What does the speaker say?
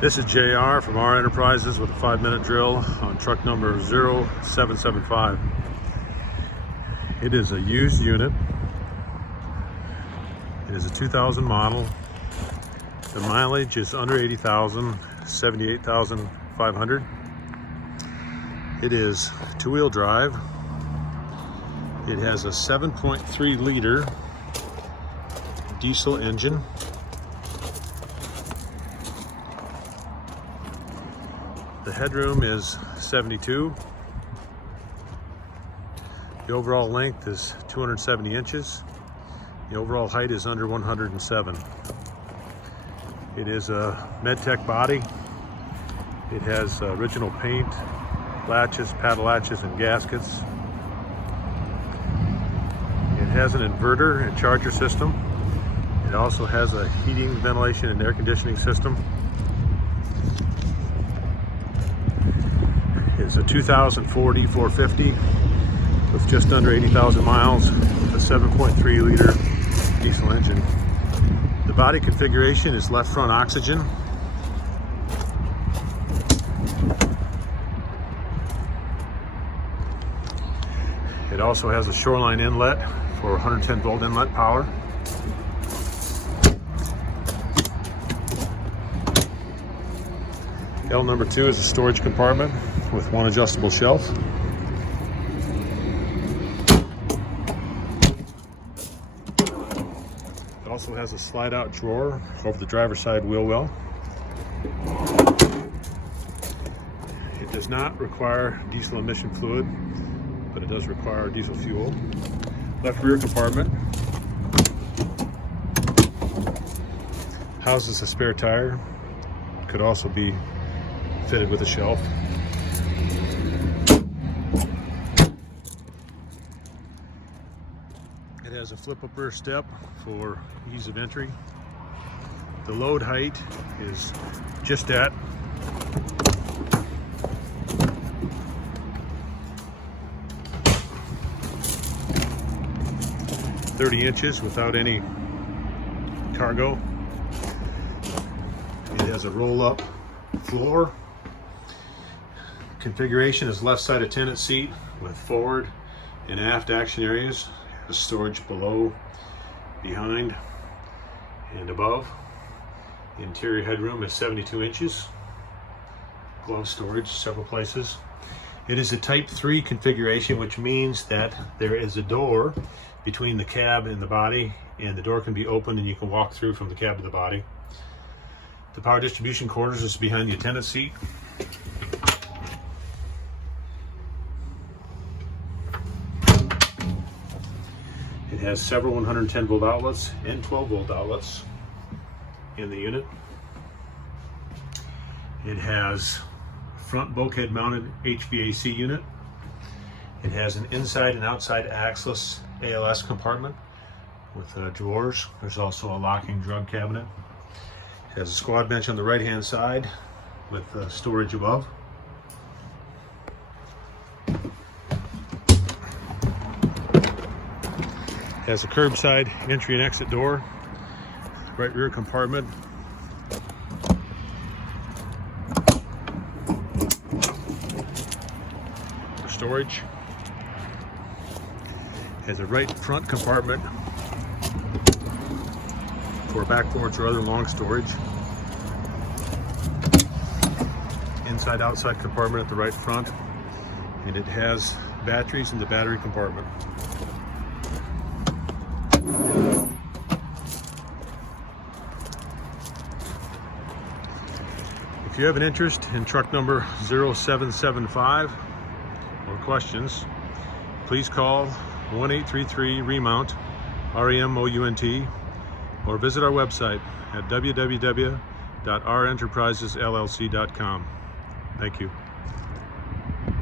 This is JR from R Enterprises with a 5-minute drill on truck number 0775. It is a used unit. It is a 2000 model. The mileage is under 80,000, 78,500. It is two-wheel drive. It has a 7.3 liter diesel engine. The headroom is 72. The overall length is 270 inches. The overall height is under 107. It is a Medtec body. It has original paint, latches, paddle latches, and gaskets. It has an inverter and charger system. It also has a heating, ventilation, and air conditioning system. It's a 2004 E450 with just under 80,000 miles with a 7.3 liter diesel engine. The body configuration is left front oxygen. It also has a shoreline inlet for 110 volt inlet power. L number 2 is a storage compartment with one adjustable shelf. It also has a slide out drawer over the driver's side wheel well. It does not require diesel emission fluid, but it does require diesel fuel. Left rear compartment houses a spare tire. Could also be fitted with a shelf. It has a flip-up rear step for ease of entry. The load height is just at 30 inches without any cargo. It has a roll-up floor. Configuration is left side attendant seat with forward and aft action areas. Has storage below, behind, and above. The interior headroom is 72 inches. Glove storage several places. It is a Type 3 configuration, which means that there is a door between the cab and the body, and the door can be opened and you can walk through from the cab to the body. The power distribution quarters is behind the attendant seat. It has several 110 volt outlets and 12 volt outlets in the unit. It has front bulkhead mounted HVAC unit. It has an inside and outside axles ALS compartment with drawers. There's also a locking drug cabinet. It has a squad bench on the right hand side with storage above. It has a curbside entry and exit door, right rear compartment, for storage. It has a right front compartment for back porch or other long storage. Inside outside compartment at the right front, and it has batteries in the battery compartment. If you have an interest in truck number 0775 or questions, please call 1-833-REMOUNT, R-E-M-O-U-N-T, or visit our website at www.renterprisesllc.com. Thank you.